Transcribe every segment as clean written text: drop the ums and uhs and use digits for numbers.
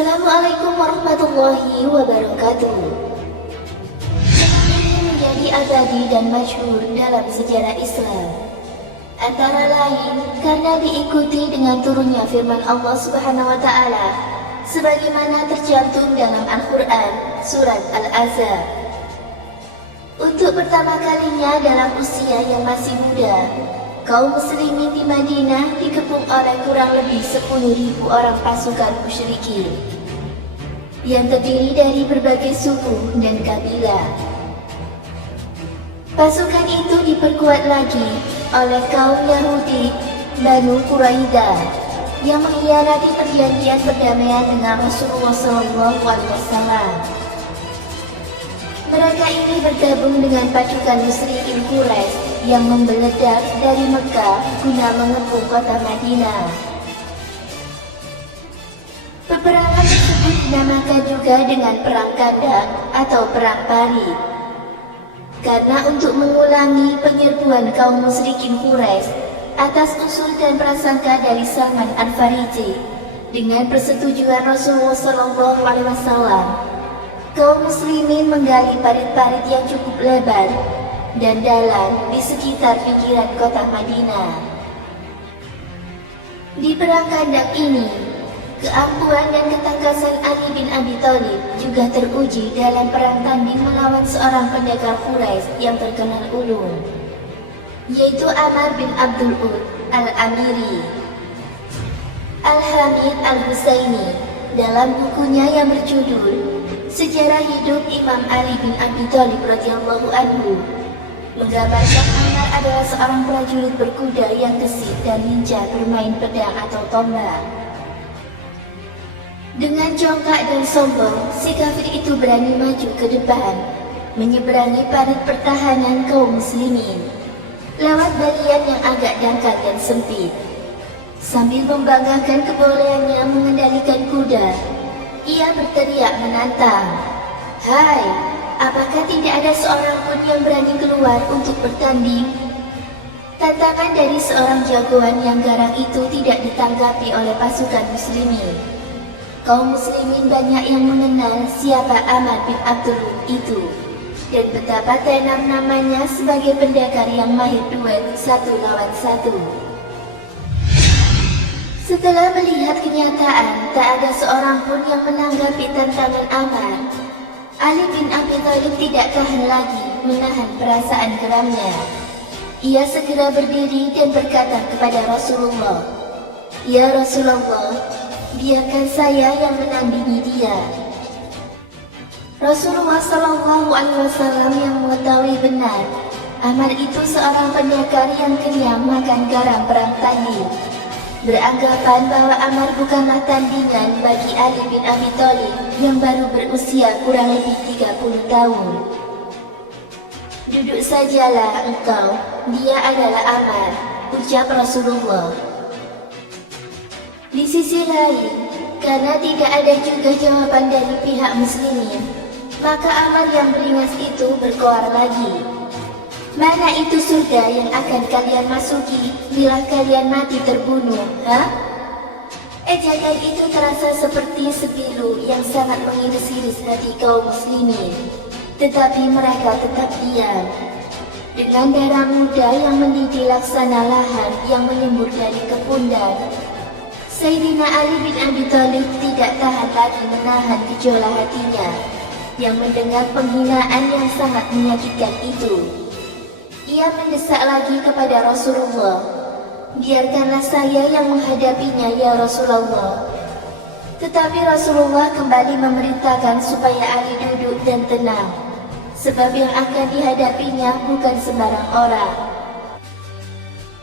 Assalamualaikum warahmatullahi wabarakatuh. Ini menjadi abadi dan masyhur dalam sejarah Islam. Antara lain karena diikuti dengan turunnya firman Allah Subhanahu wa taala sebagaimana tercantum dalam Al-Qur'an surat Al-Ahzab. Untuk pertama kalinya dalam usia yang masih muda, kaum muslimin di Madinah dikepung oleh kurang lebih 10.000 orang pasukan musyrikin yang terdiri dari berbagai suku dan kabilah. Pasukan itu diperkuat lagi oleh kaum Yahudi Banu Quraidah yang mengkhianati perjanjian perdamaian dengan Rasulullah SAW. Mereka ini bergabung dengan pasukan musyrikin Quraisy yang membeledak dari Mekah guna mengepung kota Madinah. Peperangan tersebut dinamakan juga dengan Perang Khandaq atau Perang Parit. Karena untuk mengulangi penyerbuan kaum musyrikin Quraisy atas usul dan prasangka dari Salman Al-Farisi dengan persetujuan Rasulullah SAW, kaum muslimin menggali parit-parit yang cukup lebar dan dalam di sekitar pinggiran kota Madinah. Di Perang Khandaq ini, keampuhan dan ketangkasan Ali bin Abi Thalib juga teruji dalam perang tanding melawan seorang pendekar Quraisy yang terkenal ulung, yaitu Ammar bin Abdul Ud al-Amiri. Al-Hamid al-Husaini dalam bukunya yang berjudul Sejarah Hidup Imam Ali bin Abi Thalib radhiyallahu anhu menggambarkan Ammar adalah seorang prajurit berkuda yang gesit dan lincah bermain pedang atau tombak. Dengan jongkak dan sombong, si kafir itu berani maju ke depan, menyeberangi parit pertahanan kaum muslimin lewat barian yang agak dangkal dan sempit. Sambil membanggakan kebolehannya mengendalikan kuda, ia berteriak menantang, "Hai, apakah tidak ada seorang pun yang berani keluar untuk bertanding?" Tantangan dari seorang jagoan yang garang itu tidak ditanggapi oleh pasukan muslimin. Kaum muslimin banyak yang mengenal siapa Ammar bin Abdul Ud itu dan betapa tenar namanya sebagai pendekar yang mahir duel satu lawan satu. Setelah melihat kenyataan tak ada seorang pun yang menanggapi tantangan Ammar, Ali bin Abi Thalib tidak tahan lagi menahan perasaan geramnya. Ia segera berdiri dan berkata kepada Rasulullah, "Ya Rasulullah, biarkan saya yang menandingi dia." Rasulullah SAW yang mengetahui benar Ammar itu seorang pendekar yang keriam makan garam perang tanding, beranggapan bahwa Ammar bukanlah tandingan bagi Ali bin Abi Thalib yang baru berusia kurang lebih 30 tahun. "Duduk sajalah engkau, dia adalah Ammar," ucap Rasulullah. Di sisi lain, karena tidak ada juga jawaban dari pihak muslimin, maka Ammar yang beringas itu berkoar lagi, "Mana itu surga yang akan kalian masuki bila kalian mati terbunuh, ha?" Ejakan itu terasa seperti sepilu yang sangat mengiris-iris hati kaum muslimin, tetapi mereka tetap diam. Dengan darah muda yang mendidih laksana lahan yang menyembur dari kepundan, Sayyidina Ali bin Abi Thalib tidak tahan lagi menahan gejolak hatinya yang mendengar penghinaan yang sangat menyakitkan itu. Ia mendesak lagi kepada Rasulullah, "Biarkanlah saya yang menghadapinya ya Rasulullah." Tetapi Rasulullah kembali memerintahkan supaya Ali duduk dan tenang, sebab yang akan dihadapinya bukan sembarang orang.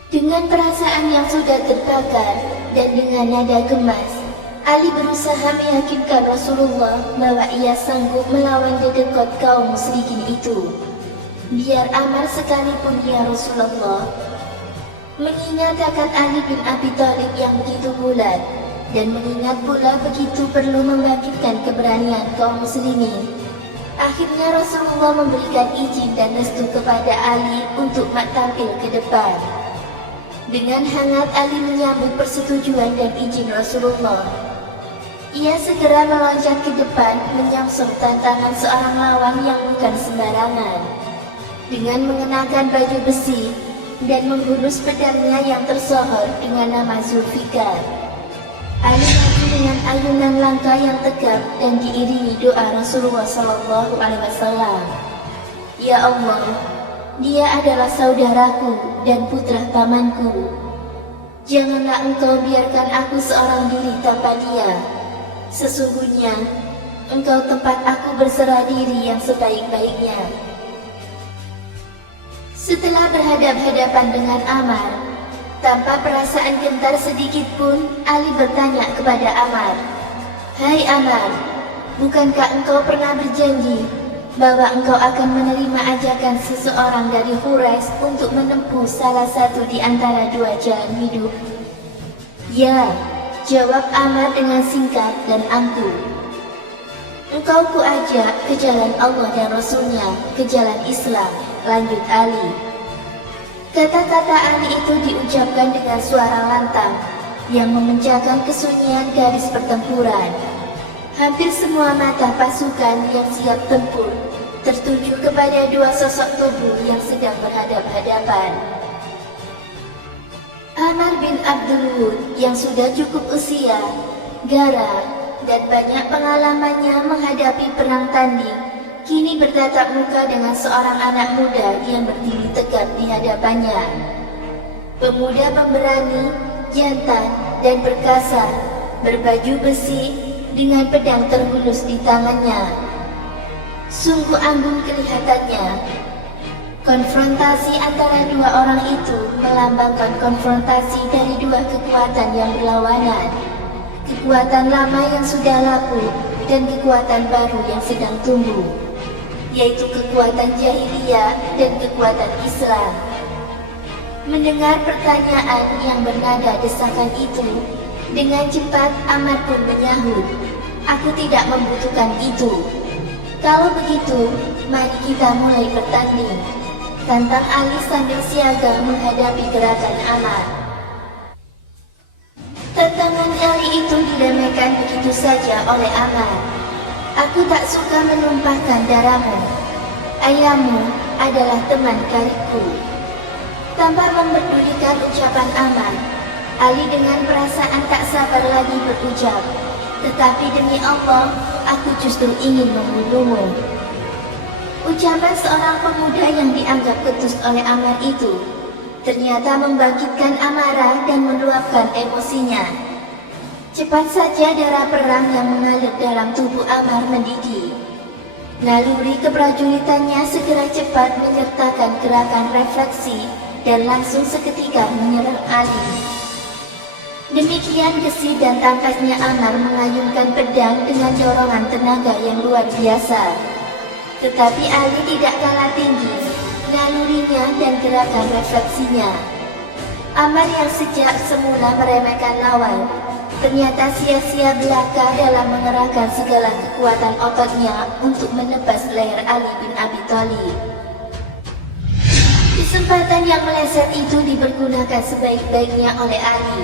Dengan perasaan yang sudah terbakar dan dengan nada gemas, Ali berusaha meyakinkan Rasulullah bahwa ia sanggup melawan dedekot kaum musyrikin itu. "Biar Ammar sekalipun ya Rasulullah." Mengingat akan Ali bin Abi Thalib yang begitu bulat dan mengingat pula begitu perlu membangkitkan keberanian kaum muslimin, akhirnya Rasulullah memberikan izin dan restu kepada Ali untuk tampil ke depan. Dengan hangat Ali menyambut persetujuan dan izin Rasulullah. Ia segera meloncat ke depan menyongsong tantangan seorang lawan yang bukan sembarangan. Dengan mengenakan baju besi dan menghunus pedangnya yang tersohor dengan nama Zulfikar, Ali maju dengan ayunan langkah yang tegap dan diiringi doa Rasulullah SAW. Ya Allah, dia adalah saudaraku dan putra pamanku. Janganlah engkau biarkan aku seorang diri tanpa dia. Sesungguhnya, engkau tempat aku berserah diri yang sebaik-baiknya. Setelah berhadap-hadapan dengan Ammar, tanpa perasaan gentar sedikit pun, Ali bertanya kepada Ammar, "Hai Ammar, bukankah engkau pernah berjanji bahwa engkau akan menerima ajakan seseorang dari Quraisy untuk menempuh salah satu di antara dua jalan hidup?" "Ya," jawab Ammar dengan singkat dan angkuh. "Engkau kuajak ke jalan Allah dan Rasulnya, ke jalan Islam," lanjut Ali. Kata-kata Ali itu diucapkan dengan suara lantang yang memecahkan kesunyian garis pertempuran. Hampir semua mata pasukan yang siap tempur tertuju kepada dua sosok tubuh yang sedang berhadap-hadapan. Ammar bin Abdul Wud yang sudah cukup usia, garang, dan banyak pengalamannya menghadapi perang tanding, kini bertatap muka dengan seorang anak muda yang berdiri tegap di hadapannya. Pemuda pemberani, jantan, dan perkasa, berbaju besi dengan pedang terhunus di tangannya. Sungguh anggun kelihatannya. Konfrontasi antara dua orang itu melambangkan konfrontasi dari dua kekuatan yang berlawanan. Kekuatan lama yang sudah lapuk dan kekuatan baru yang sedang tumbuh, yaitu kekuatan jahiliyah dan kekuatan Islam. Mendengar pertanyaan yang bernada desakan itu, dengan cepat Ammar pun menyahut, "Aku tidak membutuhkan itu." "Kalau begitu, mari kita mulai bertanding," tantang Ali sambil siaga menghadapi gerakan Ammar. Tantangan Ali itu diremehkan begitu saja oleh Ammar. "Aku tak suka menumpahkan darahmu. Ayahmu adalah teman karibku." Tanpa memperdulikan ucapan Ammar, Ali dengan perasaan tak sabar lagi berucap, "Tetapi demi Allah, aku justru ingin membunuhmu." Ucapan seorang pemuda yang dianggap ketus oleh Ammar itu ternyata membangkitkan amarah dan meluapkan emosinya. Cepat saja darah perang yang mengalir dalam tubuh Ammar mendidih. Naluri keprajuritannya segera cepat menyertakan gerakan refleksi dan langsung seketika menyerang Ali. Demikian gesit dan tangkasnya Ammar mengayunkan pedang dengan dorongan tenaga yang luar biasa. Tetapi Ali tidak kalah tinggi nalurinya dan gerakan refleksinya. Ammar yang sejak semula meremehkan lawan, ternyata sia-sia belaka dalam mengerahkan segala kekuatan ototnya untuk menebas leher Ali bin Abi Thalib. Kesempatan yang meleset itu dipergunakan sebaik-baiknya oleh Ali.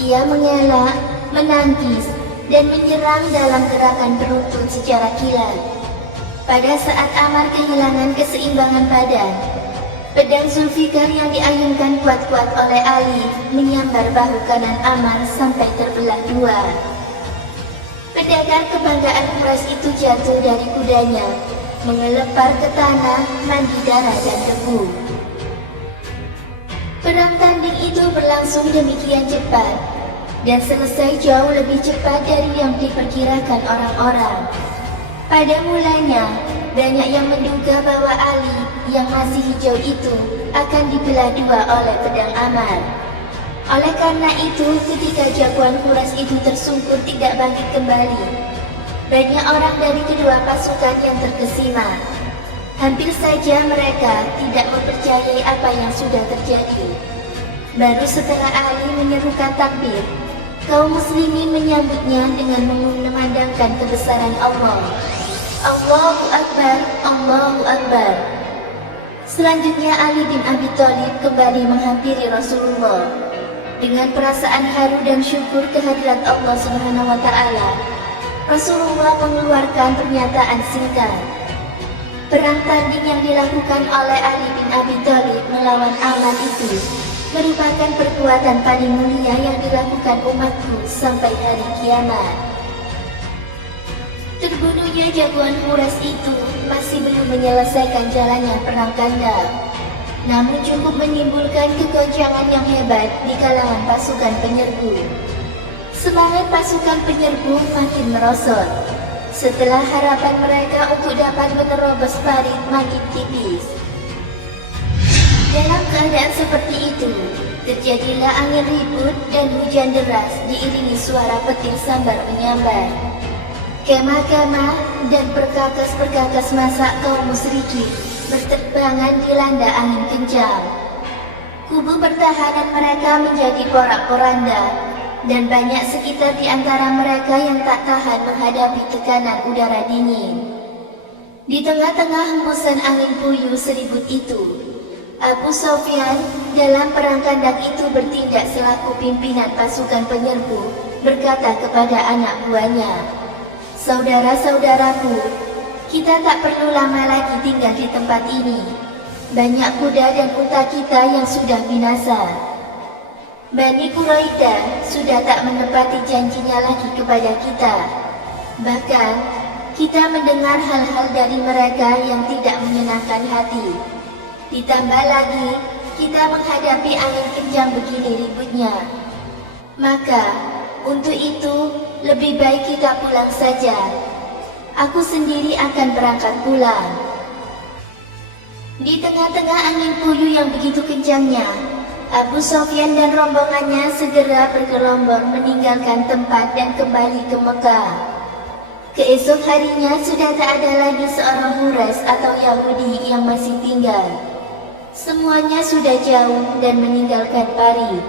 Ia mengelak, menangkis, dan menyerang dalam gerakan beruntun secara kilat. Pada saat Ammar kehilangan keseimbangan badan, pedang Zulfikar yang diayunkan kuat-kuat oleh Ali menyambar bahu kanan Ammar sampai terbelah dua. Pedagang kebanggaan Quraisy itu jatuh dari kudanya, mengelepar ke tanah, mandi darah dan debu. Perang tanding itu berlangsung demikian cepat, dan selesai jauh lebih cepat dari yang diperkirakan orang-orang. Pada mulanya, banyak yang menduga bahwa Ali yang masih hijau itu akan dibelah dua oleh pedang Ammar. Oleh karena itu, ketika jagoan Quraisy itu tersungkur tidak bangkit kembali, banyak orang dari kedua pasukan yang terkesima. Hampir saja mereka tidak mempercayai apa yang sudah terjadi. Baru setelah Ali menyerukan takbir, kaum muslimin menyambutnya dengan memandangkan kebesaran Allah. Allahu Akbar, Allahu Akbar. Selanjutnya Ali bin Abi Thalib kembali menghampiri Rasulullah. Dengan perasaan haru dan syukur kehadirat Allah Subhanahu wa Ta'ala, Rasulullah mengeluarkan pernyataan singkat. Perang tanding yang dilakukan oleh Ali bin Abi Thalib melawan Aman itu merupakan perbuatan paling mulia yang dilakukan umatku sampai hari kiamat. Terbunuhnya jagoan Quraisy itu masih belum menyelesaikan jalannya perang Khandaq, namun cukup menimbulkan kegoncangan yang hebat di kalangan pasukan penyerbu. Semangat pasukan penyerbu makin merosot setelah harapan mereka untuk dapat menerobos parit makin tipis. Dalam keadaan seperti itu, terjadilah angin ribut dan hujan deras diiringi suara petir sambar menyambar. Kemah-kemah dan perkakas-perkakas masak kaum musyrikin berterbangan dilanda angin kencang. Kubu pertahanan mereka menjadi porak-poranda, dan banyak sekitar di antara mereka yang tak tahan menghadapi tekanan udara dingin. Di tengah-tengah hembusan angin puyuh seribut itu, Abu Sufyan dalam perang Khandaq itu bertindak selaku pimpinan pasukan penyerbu, berkata kepada anak buahnya, "Saudara-saudaraku, kita tak perlu lama lagi tinggal di tempat ini. Banyak kuda dan unta kita yang sudah binasa. Bani Quraidah sudah tak menepati janjinya lagi kepada kita. Bahkan, kita mendengar hal-hal dari mereka yang tidak menyenangkan hati. Ditambah lagi, kita menghadapi angin kencang begini ributnya. Maka, untuk itu, lebih baik kita pulang saja. Aku sendiri akan berangkat pulang." Di tengah-tengah angin puyuh yang begitu kencangnya, Abu Sufyan dan rombongannya segera bergerombol meninggalkan tempat dan kembali ke Mekah. Keesok harinya sudah tak ada lagi seorang Quraisy atau Yahudi yang masih tinggal. Semuanya sudah jauh dan meninggalkan parit.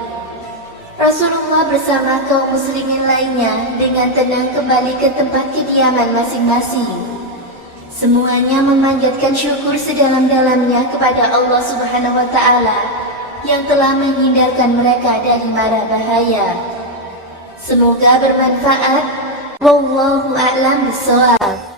Rasulullah bersama kaum muslimin lainnya dengan tenang kembali ke tempat kediaman masing-masing. Semuanya memanjatkan syukur sedalam-dalamnya kepada Allah Subhanahu wa Ta'ala yang telah menghindarkan mereka dari mara bahaya. Semoga bermanfaat. Wallahu a'lam bishawab.